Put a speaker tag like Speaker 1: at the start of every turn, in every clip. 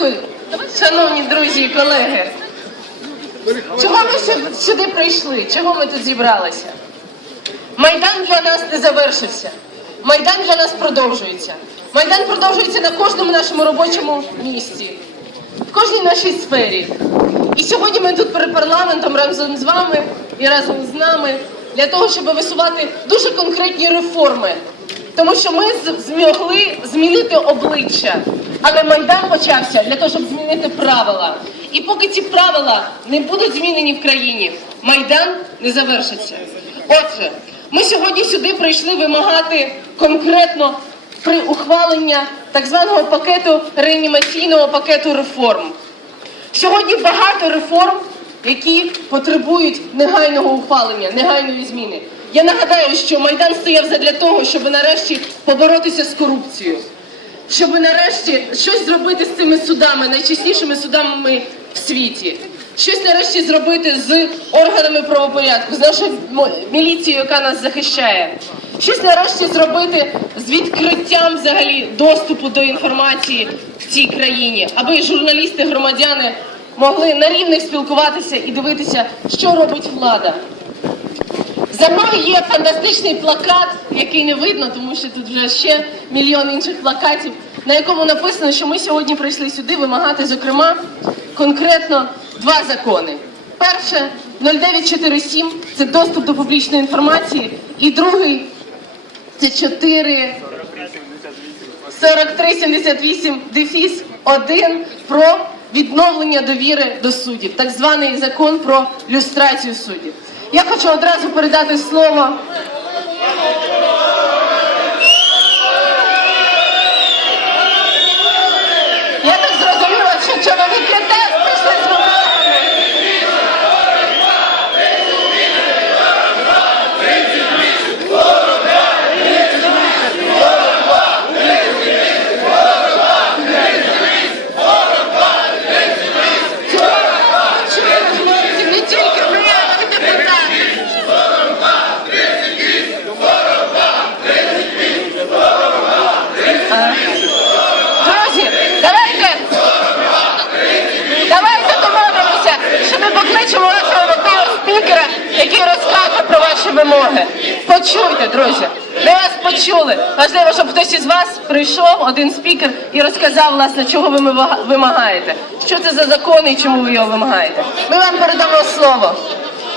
Speaker 1: ранку, шановні друзі і колеги. Чого ми сюди прийшли? Чого ми тут зібралися? Майдан для нас не завершився. Майдан для нас продовжується. Майдан продовжується на кожному нашому робочому місці, в кожній нашій сфері. І сьогодні ми тут перед парламентом разом з вами і разом з нами для того, щоб висувати дуже конкретні реформи. Тому що ми змогли змінити обличчя, але майдан почався для того, щоб змінити правила. І поки ці правила не будуть змінені в країні, майдан не завершиться. Отже, ми сьогодні сюди прийшли вимагати конкретно при ухвалення так званого пакету реанімаційного пакету реформ. Сьогодні багато реформ, які потребують негайного ухвалення, негайної зміни. Я нагадаю, що Майдан стояв задля того, щоб нарешті поборотися з корупцією, щоб нарешті щось зробити з цими судами, найчеснішими судами в світі. Щось нарешті зробити з органами правопорядку, з нашою міліцією, яка нас захищає. Щось нарешті зробити з відкриттям взагалі доступу до інформації в цій країні, аби журналісти, громадяни могли на рівних спілкуватися і дивитися, що робить влада. За мною є фантастичний плакат, який не видно, тому що тут вже ще мільйон інших плакатів, на якому написано, що ми сьогодні прийшли сюди вимагати, зокрема, конкретно два закони. Перше 0947 – це доступ до публічної інформації, і другий це 4 4378 дефіс 1 про відновлення довіри до суддів, так званий закон про люстрацію суддів. Я хочу одразу передати слово. Я так зрозуміла, що чоловіки теж прийшли з вимогами. Не тільки ми, а й депутати. Друзі, давайте, давайте домовимося, покличемо вашого нового спікера, який розкаже про ваші вимоги. Почуйте, друзі. Ми вас почули. Важливо, щоб хтось із вас прийшов, один спікер, і розказав, власне, чого ви вимага- вимагаєте. Що це за закони і чому ви його вимагаєте. Ми вам передамо слово.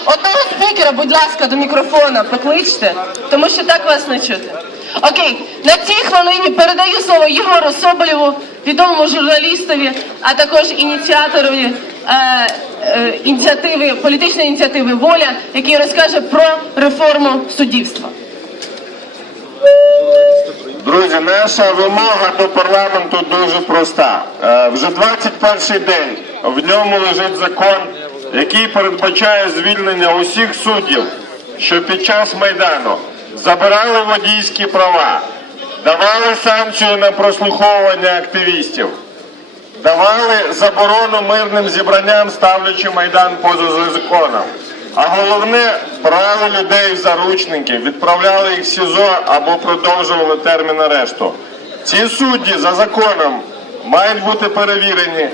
Speaker 1: Одного спікера, будь ласка, до мікрофона покличте, тому що так вас не чути. Окей, на цій хвилині передаю слово Єгору Соболєву, відомому журналістові, а також ініціаторові ініціативи, політичної ініціативи Воля, який розкаже про реформу суддівства.
Speaker 2: Друзі, наша вимога до парламенту дуже проста. Е, Вже 21 день в ньому лежить закон, який передбачає звільнення усіх суддів, що під час майдану забирали водійські права, давали санкцію на прослуховування активістів, давали заборону мирним зібранням, ставлячи майдан поза законом. А головне, брали людей в заручники, відправляли їх в СІЗО або продовжували термін арешту. Ці судді за законом мають бути перевірені,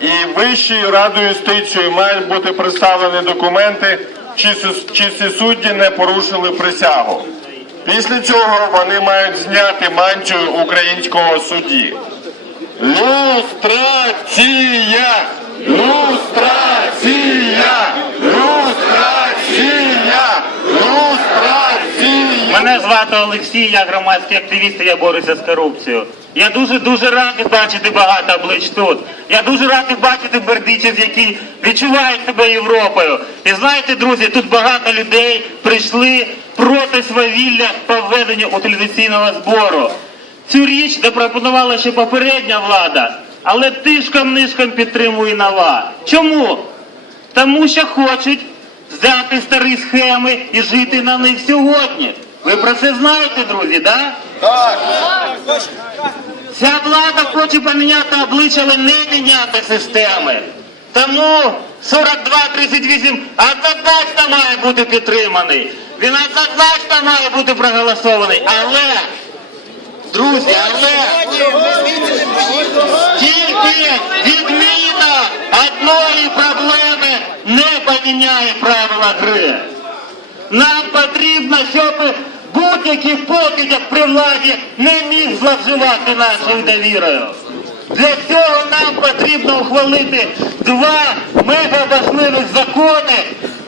Speaker 2: і Вищою радою юстиції мають бути представлені документи, чи, чи ці судді не порушили присягу. Після цього вони мають зняти мантію українського судді. Люстрація! Люстрація!
Speaker 3: Люстрація! Люстрація! Мене звати Олексій, я громадський активіст, і я борюся з корупцією. Я дуже дуже радий бачити багато облич тут. Я дуже радий бачити бердичів, які відчувають себе Європою. І знаєте, друзі, тут багато людей прийшли проти свавілля по введенню утилізаційного збору. Цю річ запропонувала ще попередня влада, але тишком-нишком підтримує нова. Чому? Тому що хочуть взяти старі схеми і жити на них сьогодні. Ви про це знаєте, друзі, да? Так. Ця влада хоче поміняти обличчя, але не міняти системи. Тому 42-38 однозначно має бути підтриманий. Він однозначно має бути проголосований. Але, друзі, але тільки відміна одної проблеми не поміняє правила гри. Нам потрібно, щоб будь-який покидьок при владі не міг зловживати нашою довірою. Для цього нам потрібно ухвалити два мега важливих закони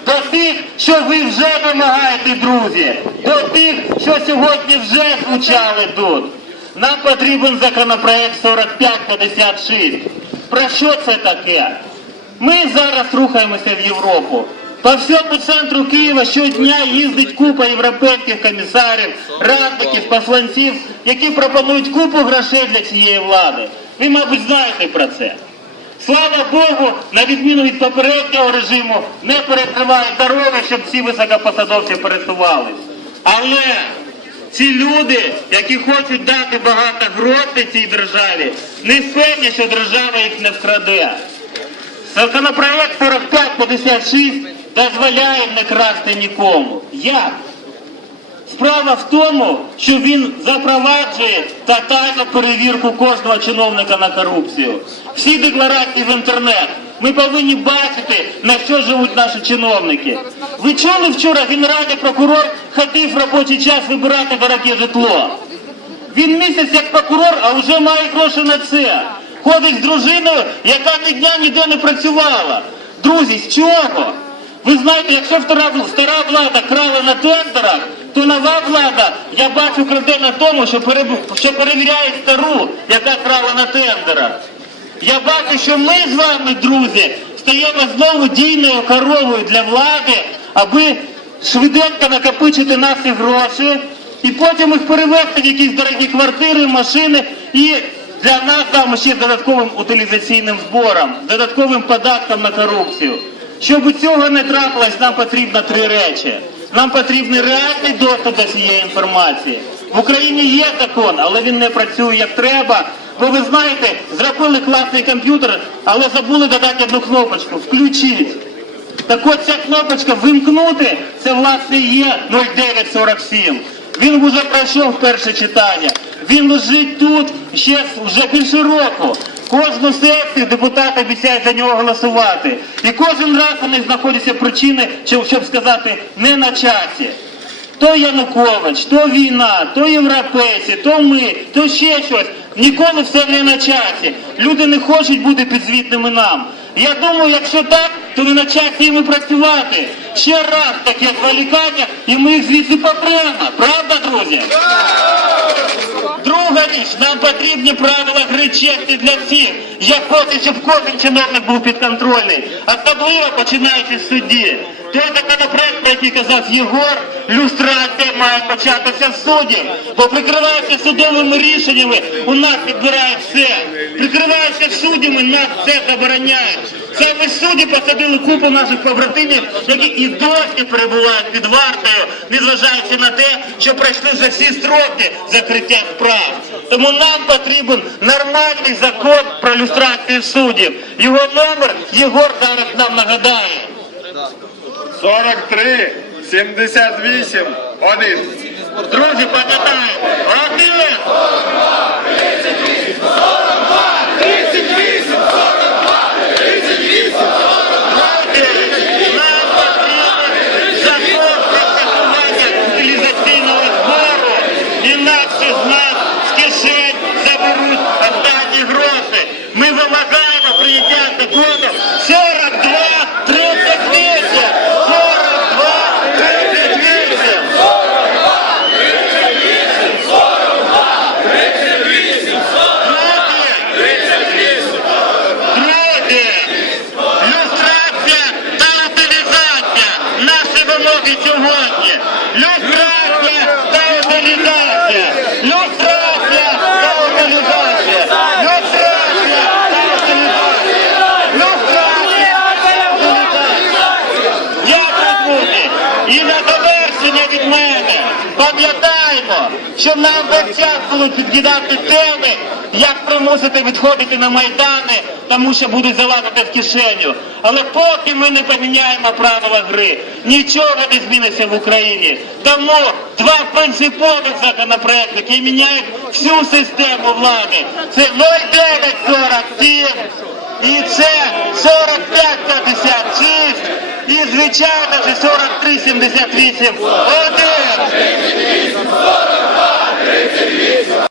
Speaker 3: до тих, що ви вже вимагаєте, друзі, до тих, що сьогодні вже звучали тут. Нам потрібен законопроект 4556. Про що це таке? Ми зараз рухаємося в Європу. По всьому центру Києва щодня їздить купа європейських комісарів, радників, посланців, які пропонують купу грошей для цієї влади. Ви, мабуть, знаєте про це. Слава Богу, на відміну від попереднього режиму, не перекривають дороги, щоб всі високопосадовці пересувались. Але ці люди, які хочуть дати багато грошей цій державі, не впевнені, що держава їх не вкраде. Законопроект 4556 дозволяє не красти нікому. Як? Справа в тому, що він запроваджує тотальну перевірку кожного чиновника на корупцію. Всі декларації в інтернет. Ми повинні бачити, на що живуть наші чиновники. Ви чули вчора генеральний прокурор ходив в робочий час вибирати дороге житло. Він місяць як прокурор, а вже має гроші на це. Ходить з дружиною, яка ні дня ніде не працювала. Друзі, з чого? Ви знаєте, якщо стара, влада крала на тендерах, то нова влада, я бачу, краде на тому, що перевіряє стару, яка крала на тендерах. Я бачу, що ми з вами, друзі, стаємо знову дійною коровою для влади, аби швиденько накопичити наші гроші і потім їх перевезти в якісь дорогі квартири, машини і для нас там ще додатковим утилізаційним збором, додатковим податком на корупцію. Щоб цього не трапилось, нам потрібно три речі. Нам потрібний реальний доступ до цієї інформації. В Україні є закон, але він не працює як треба. Бо ви знаєте, зробили класний комп'ютер, але забули додати одну кнопочку включіть. Так от ця кнопочка вимкнути, це власне є 0947. Він вже пройшов перше читання. Він лежить тут ще вже більше року. Кожну сесію депутати обіцяють за нього голосувати. І кожен раз них знаходяться причини, щоб сказати не на часі. То Янукович, то війна, то європейці, то ми, то ще щось. Ніколи все не на часі. Люди не хочуть бути підзвітними нам. Я думаю, якщо так, то не на часі працювати. Ще раз таке зволікання, і ми їх звідси попремо. Правда, друзі? Друга річ, нам потрібні правила гри честі для всіх. Я хочу, щоб кожен чиновник був підконтрольний, особливо починаючи з судді. Той законопроект, про який казав Єгор, люстрація має початися з суддів, бо прикриваючись судовими рішеннями, у нас відбирають все. Прикриваючись суддями, нас все забороняють. Саме судді посадили купу наших побратимів, які і досі перебувають під вартою, незважаючи на те, що пройшли вже всі строки закриття справ. Тому нам потрібен нормальний закон про люстрацію суддів. Його номер Єгор зараз нам нагадає.
Speaker 2: 43, 78, 1.
Speaker 3: Друзі, пам'ятаємо, один! утилізаційного збору, інакше з нас з кишень заберуть останні гроші. Ми вимагаємо прийняття закону 42 38! 42 38! Друге, люстрація та утилізація. Наші вимоги сьогодні. Люстрація та утилізація. Люстрація та утилізація. Люстрація та утилізація. Люстрація та утилізація. Дякую, друзі. І на завершення від мене. Пам'ятаємо, що нам весь час будуть підкидати теми, як примусити відходити на майдани, тому що будуть залазити в кишеню. Але поки ми не поміняємо правила гри, нічого не зміниться в Україні. Тому два принципових законопроекти, які міняють всю систему влади. Це 0947 і це 45,56 і, звичайно, це 43,78. Один! 38, 42, 38.